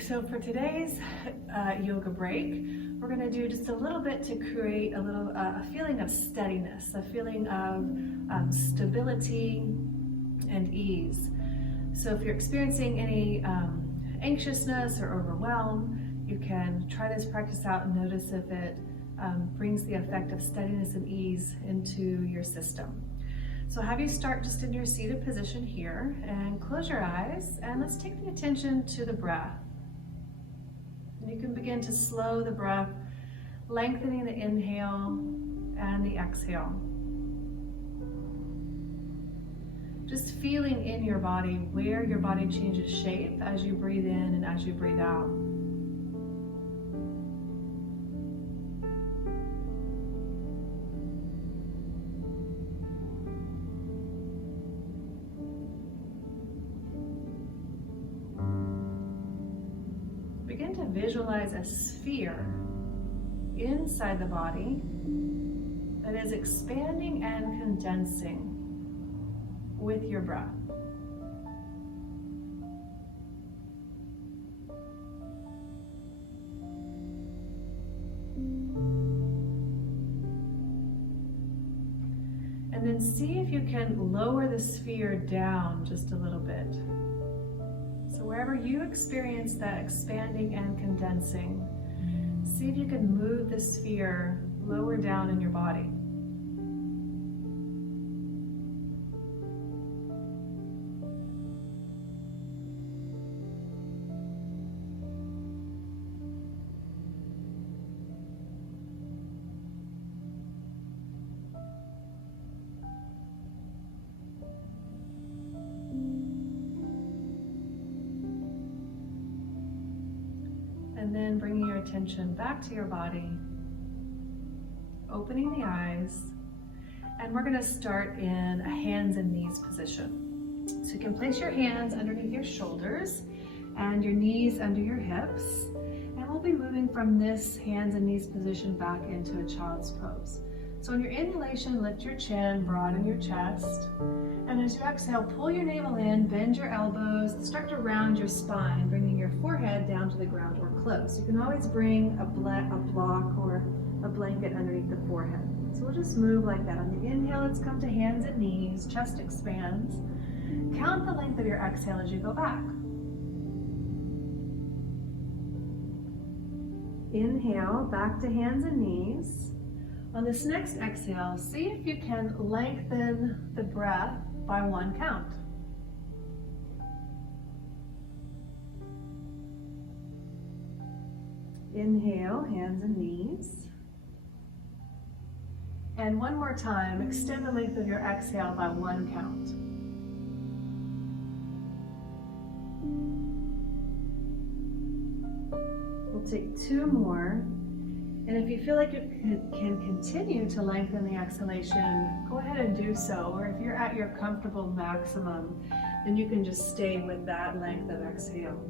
so for today's yoga break, we're going to do just a little bit to create a feeling of steadiness, a feeling of stability and ease. So if you're experiencing any anxiousness or overwhelm, you can try this practice out and notice if it brings the effect of steadiness and ease into your system. So have you start just in your seated position here and close your eyes, and let's take the attention to the breath. And you can begin to slow the breath, lengthening the inhale and the exhale. Just feeling in your body where your body changes shape as you breathe in and as you breathe out. Begin to visualize a sphere inside the body that is expanding and condensing with your breath. And then see if you can lower the sphere down just a little bit. So wherever you experience that expanding and condensing, see if you can move the sphere lower down in your body. And then bringing your attention back to your body, opening the eyes, and we're going to start in a hands and knees position. So you can place your hands underneath your shoulders and your knees under your hips, and we'll be moving from this hands and knees position back into a child's pose. So on your inhalation, lift your chin, broaden your chest, and as you exhale, pull your navel in, bend your elbows, start to round your spine, bringing your forehead down to the ground or close. You can always bring a block or a blanket underneath the forehead. So we'll just move like that. On the inhale, let's come to hands and knees, chest expands. Count the length of your exhale as you go back. Inhale, back to hands and knees. On this next exhale, see if you can lengthen the breath by one count. Inhale, hands and knees. And one more time, extend the length of your exhale by one count. We'll take two more. And if you feel like you can continue to lengthen the exhalation, go ahead and do so. Or if you're at your comfortable maximum, then you can just stay with that length of exhale.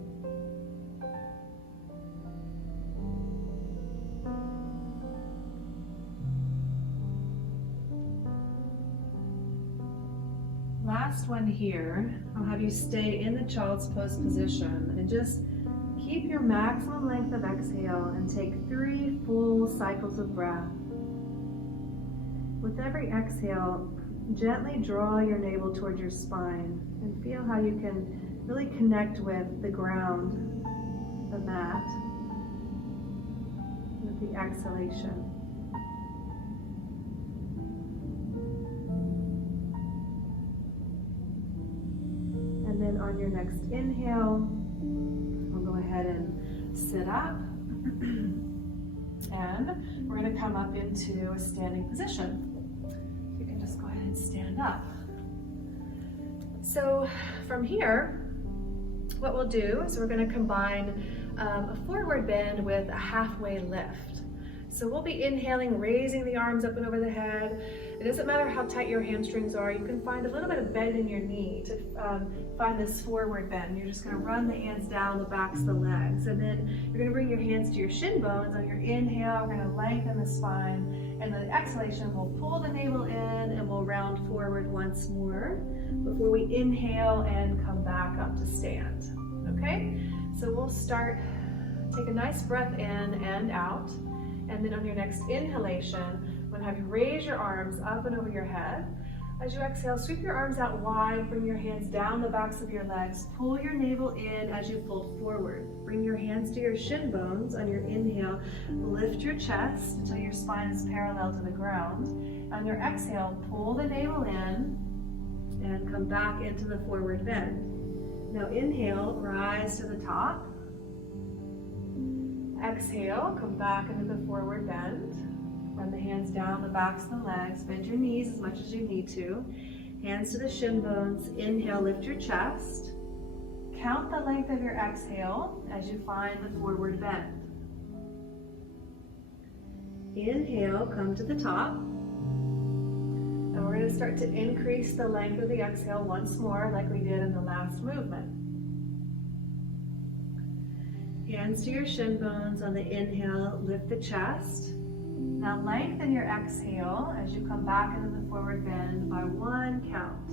Last one here, I'll have you stay in the child's pose position and just keep your maximum length of exhale and take 3 full cycles of breath. With every exhale, gently draw your navel towards your spine and feel how you can really connect with the ground, the mat, with the exhalation. And then on your next inhale, we'll go ahead and sit up. And we're going to come up into a standing position. You can just go ahead and stand up. So from here, what we'll do is we're going to combine a forward bend with a halfway lift. So we'll be inhaling, raising the arms up and over the head. It doesn't matter how tight your hamstrings are. You can find a little bit of bend in your knee to find this forward bend. You're just going to run the hands down the backs of the legs. And then you're going to bring your hands to your shin bones. On your inhale, we're going to lengthen the spine. And the exhalation, we'll pull the navel in and we'll round forward once more before we inhale and come back up to stand. Okay? So we'll start, take a nice breath in and out, and then on your next inhalation, I'm going to have you raise your arms up and over your head. As you exhale, sweep your arms out wide, bring your hands down the backs of your legs, pull your navel in as you fold forward. Bring your hands to your shin bones. On your inhale, lift your chest until your spine is parallel to the ground. On your exhale, pull the navel in and come back into the forward bend. Now inhale, rise to the top. Exhale, come back into the forward bend. Run the hands down the backs of the legs. Bend your knees as much as you need to. Hands to the shin bones. Inhale, lift your chest. Count the length of your exhale as you find the forward bend. Inhale, come to the top. And we're going to start to increase the length of the exhale once more like we did in the last movement. Hands to your shin bones. On the inhale, lift the chest. Now lengthen your exhale as you come back into the forward bend by one count.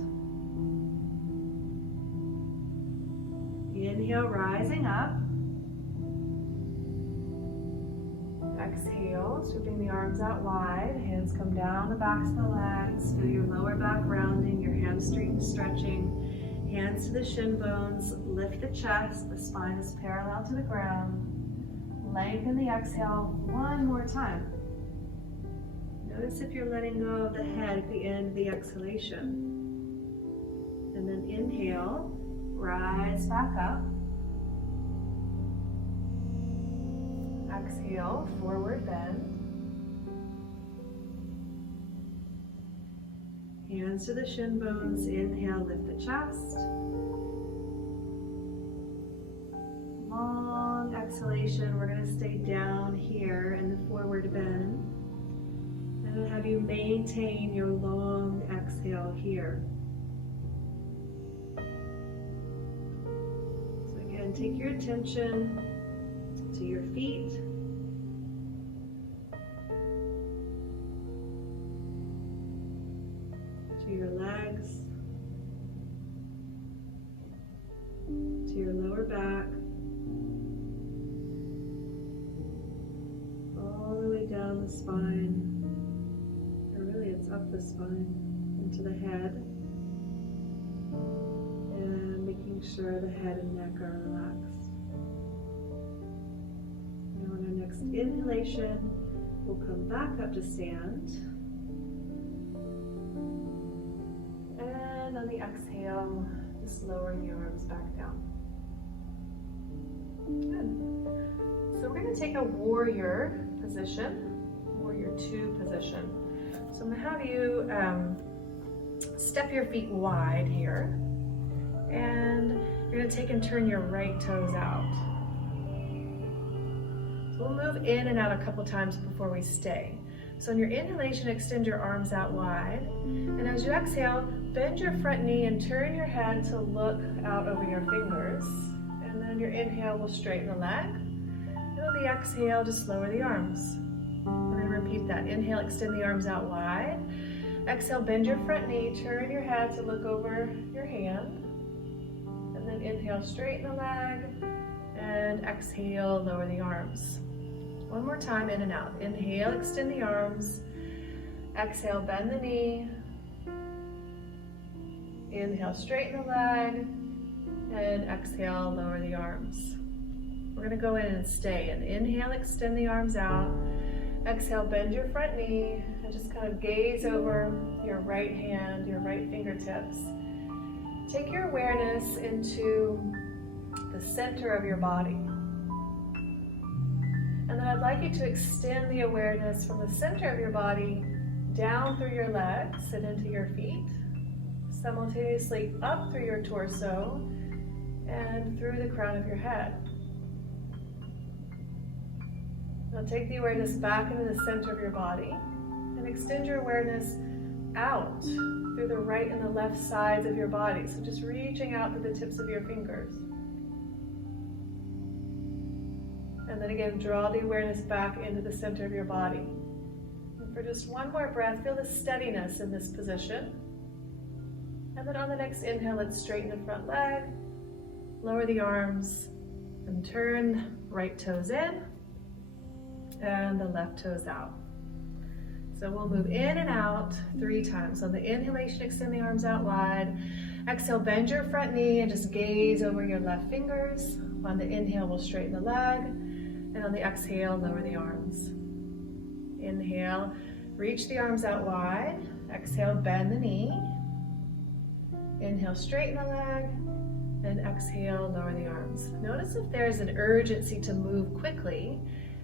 Inhale, rising up. Exhale, sweeping the arms out wide. Hands come down the backs of the legs. Feel your lower back rounding, your hamstrings stretching. Hands to the shin bones. Lift the chest. The spine is parallel to the ground. Lengthen the exhale one more time. Notice if you're letting go of the head at the end of the exhalation. And then inhale, rise back up. Exhale, forward bend. Hands to the shin bones. Inhale, lift the chest. Long exhalation. We're going to stay down here in the forward bend. And then have you maintain your long exhale here. So again, take your attention to your feet. To your legs. To your lower back. All the way down the spine. It's up the spine into the head, and making sure the head and neck are relaxed. Now on our next inhalation, we'll come back up to stand, and on the exhale, just lower the arms back down. Good. So we're going to take a warrior position, warrior 2 position. So I'm going to have you step your feet wide here, and you're going to take and turn your right toes out. So we'll move in and out a couple times before we stay. So on your inhalation, extend your arms out wide, and as you exhale, bend your front knee and turn your head to look out over your fingers. And then your inhale will straighten the leg, and on the exhale, just lower the arms. And then repeat that. Inhale, extend the arms out wide. Exhale, bend your front knee, turn your head to look over your hand. And then inhale, straighten the leg. And exhale, lower the arms. One more time, in and out. Inhale, extend the arms. Exhale, bend the knee. Inhale, straighten the leg. And exhale, lower the arms. We're going to go in and stay. And inhale, extend the arms out. Exhale, bend your front knee and just kind of gaze over your right hand, your right fingertips. Take your awareness into the center of your body. And then I'd like you to extend the awareness from the center of your body down through your legs and into your feet, simultaneously up through your torso and through the crown of your head. Now take the awareness back into the center of your body and extend your awareness out through the right and the left sides of your body. So just reaching out to the tips of your fingers. And then again, draw the awareness back into the center of your body. And for just one more breath, feel the steadiness in this position. And then on the next inhale, let's straighten the front leg, lower the arms, And turn right toes in and the left toes out. So we'll move in and out 3 times. On the inhalation, extend the arms out wide. Exhale, bend your front knee and just gaze over your left fingers. On the inhale, we'll straighten the leg. And on the exhale, lower the arms. Inhale, reach the arms out wide. Exhale, bend the knee. Inhale, straighten the leg. And exhale, lower the arms. Notice if there's an urgency to move quickly,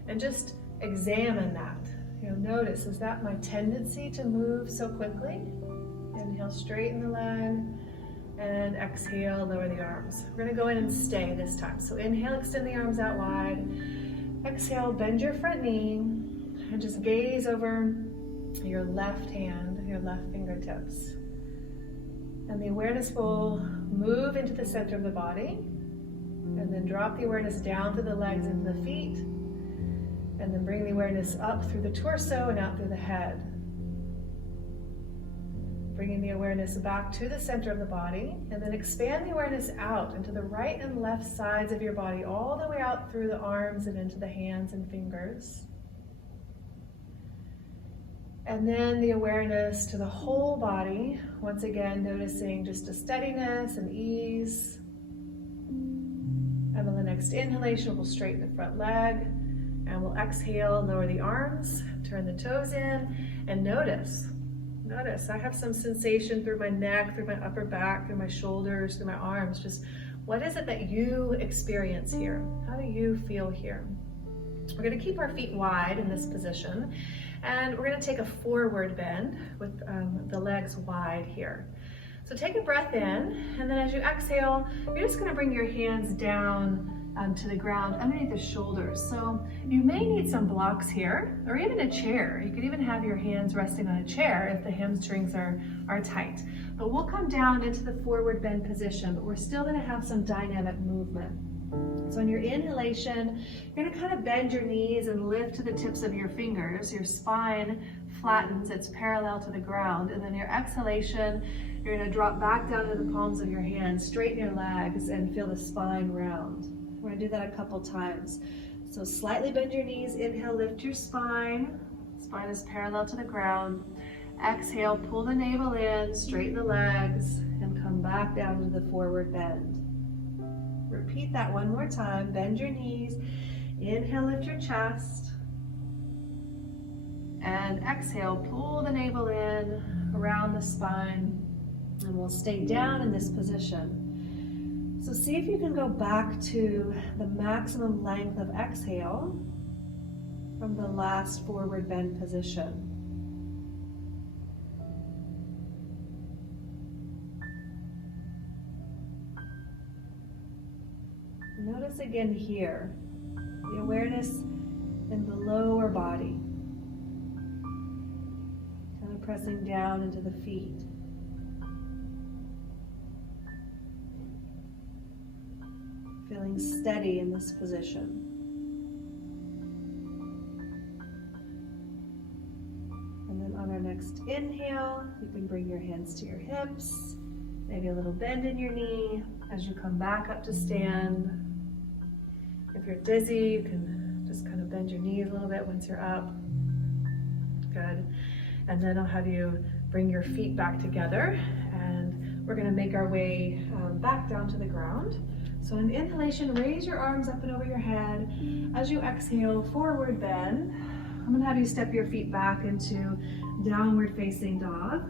and just examine that. Notice, is that my tendency to move so quickly? Inhale, straighten the leg. And exhale, lower the arms. We're gonna go in and stay this time. So inhale, extend the arms out wide. Exhale, bend your front knee, and just gaze over your left hand, your left fingertips. And the awareness will move into the center of the body, and then drop the awareness down through the legs into the feet, and then bring the awareness up through the torso and out through the head. Bringing the awareness back to the center of the body, and then expand the awareness out into the right and left sides of your body, all the way out through the arms and into the hands and fingers. And then the awareness to the whole body, once again noticing just a steadiness and ease. And on the next inhalation, we'll straighten the front leg, and we'll exhale, lower the arms, turn the toes in, and notice, I have some sensation through my neck, through my upper back, through my shoulders, through my arms. Just what is it that you experience here? How do you feel here? We're going to keep our feet wide in this position, and we're going to take a forward bend with the legs wide here. So take a breath in, and then as you exhale, you're just going to bring your hands down to the ground underneath the shoulders. So you may need some blocks here, or even a chair. You could even have your hands resting on a chair if the hamstrings are tight. But we'll come down into the forward bend position, but we're still going to have some dynamic movement. So on your inhalation, you're going to kind of bend your knees and lift to the tips of your fingers. Your spine flattens, it's parallel to the ground. And then your exhalation, you're going to drop back down to the palms of your hands, straighten your legs, and feel the spine round. We're going to do that a couple times. So slightly bend your knees, inhale, lift your spine. Spine is parallel to the ground. Exhale, pull the navel in, straighten the legs, and come back down to the forward bend. Repeat that one more time. Bend your knees, inhale, lift your chest, and exhale, pull the navel in around the spine, and we'll stay down in this position. So see if you can go back to the maximum length of exhale from the last forward bend position. Notice again here, the awareness in the lower body, kind of pressing down into the feet. Feeling steady in this position. And then on our next inhale, you can bring your hands to your hips, maybe a little bend in your knee as you come back up to stand. If you're dizzy, you can just kind of bend your knees a little bit once you're up. Good. And then I'll have you bring your feet back together, and we're going to make our way back down to the ground. So on inhalation, raise your arms up and over your head. As you exhale, forward bend. I'm going to have you step your feet back into downward facing dog.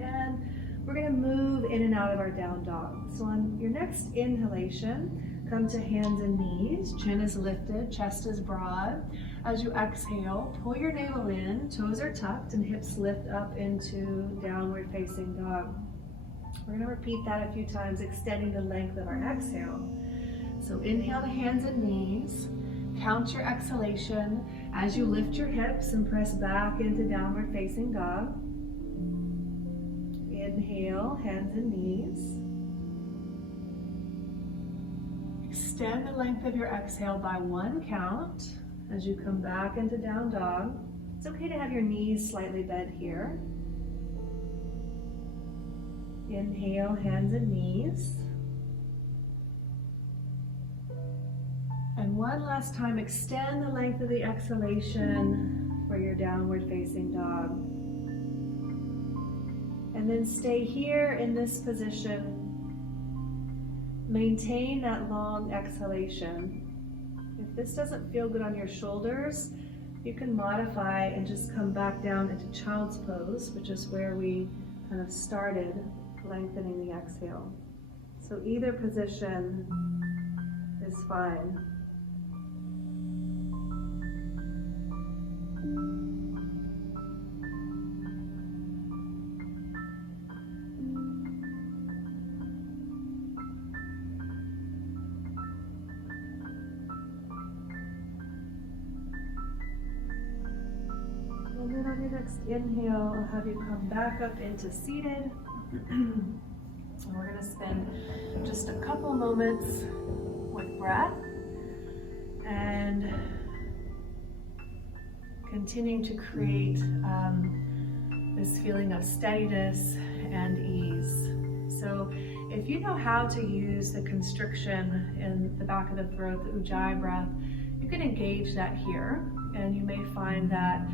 And we're going to move in and out of our down dog. So on your next inhalation, come to hands and knees. Chin is lifted, chest is broad. As you exhale, pull your navel in, toes are tucked, and hips lift up into downward facing dog. We're going to repeat that a few times, extending the length of our exhale. So inhale the hands and knees. Count your exhalation as you lift your hips and press back into downward facing dog. Inhale, hands and knees. Extend the length of your exhale by 1 count as you come back into down dog. It's okay to have your knees slightly bent here. Inhale, hands and knees. one last time, extend the length of the exhalation for your downward facing dog. And then stay here in this position. Maintain that long exhalation. If this doesn't feel good on your shoulders, you can modify and just come back down into child's pose, which is where we kind of started, lengthening the exhale. So either position is fine. And then on your next inhale, I'll have you come back up into seated. And we're going to spend just a couple moments with breath and continuing to create this feeling of steadiness and ease. So if you know how to use the constriction in the back of the throat, the Ujjayi breath, you can engage that here, and you may find that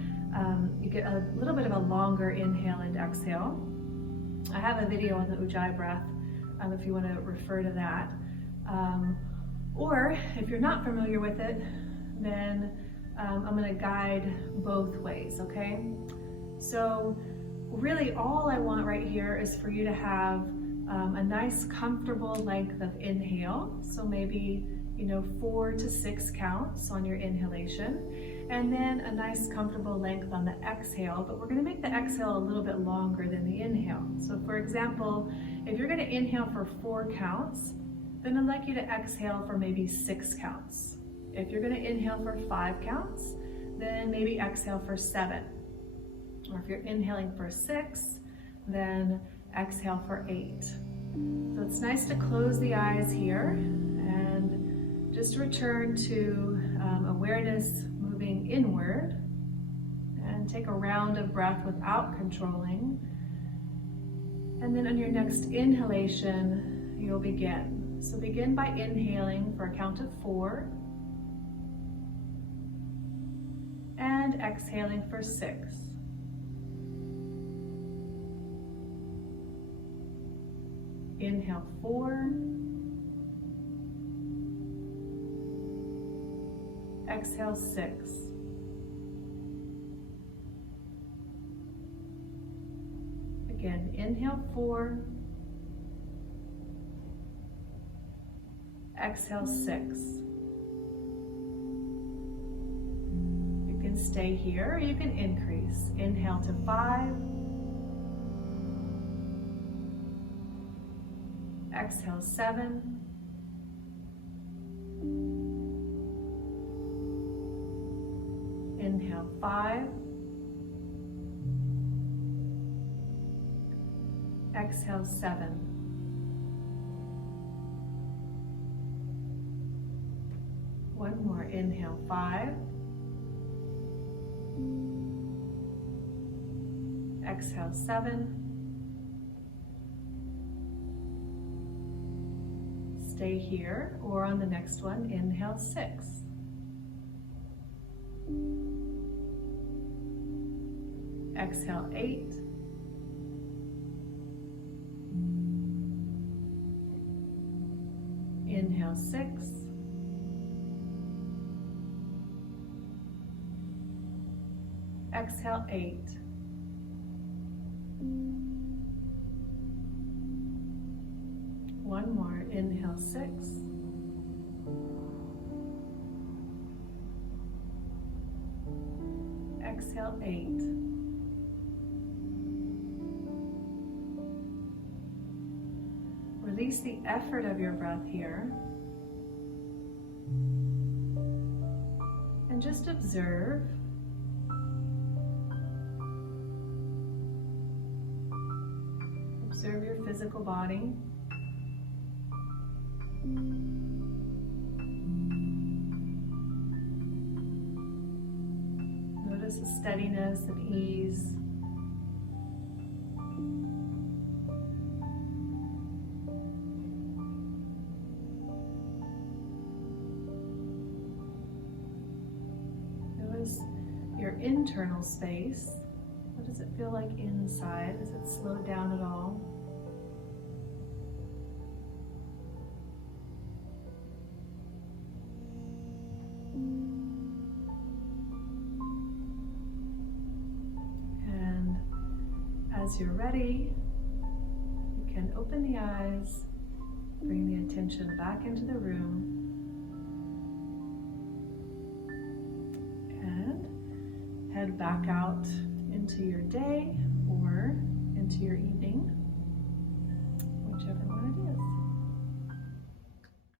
you get a little bit of a longer inhale and exhale. I have a video on the Ujjayi breath if you want to refer to that. Or if you're not familiar with it, then I'm going to guide both ways, okay? So really all I want right here is for you to have a nice comfortable length of inhale. So maybe 4 to 6 counts on your inhalation, and then a nice comfortable length on the exhale, but we're going to make the exhale a little bit longer than the inhale. So for example, if you're going to inhale for 4 counts, then I'd like you to exhale for maybe 6 counts. If you're going to inhale for 5 counts, then maybe exhale for 7. Or if you're inhaling for 6, then exhale for 8. So it's nice to close the eyes here and just return to awareness moving inward, and take a round of breath without controlling. And then on your next inhalation, you'll begin. So begin by inhaling for a count of 4 and exhaling for 6. Inhale 4. Exhale 6. Again, inhale 4. Exhale 6. You can stay here or you can increase. Inhale to 5. Exhale 7. Inhale 5. Exhale 7. One more. Inhale 5. Exhale 7. Stay here, or on the next one, inhale 6. Exhale 8. Inhale 6. Exhale 8. One more. Inhale 6. Exhale 8. Release the effort of your breath here. And just observe. Observe your physical body. Notice the steadiness and ease. internal space. What does it feel like inside? Has it slowed down at all? And as you're ready, you can open the eyes, bring the attention back into the room, and head back out into your day or into your evening.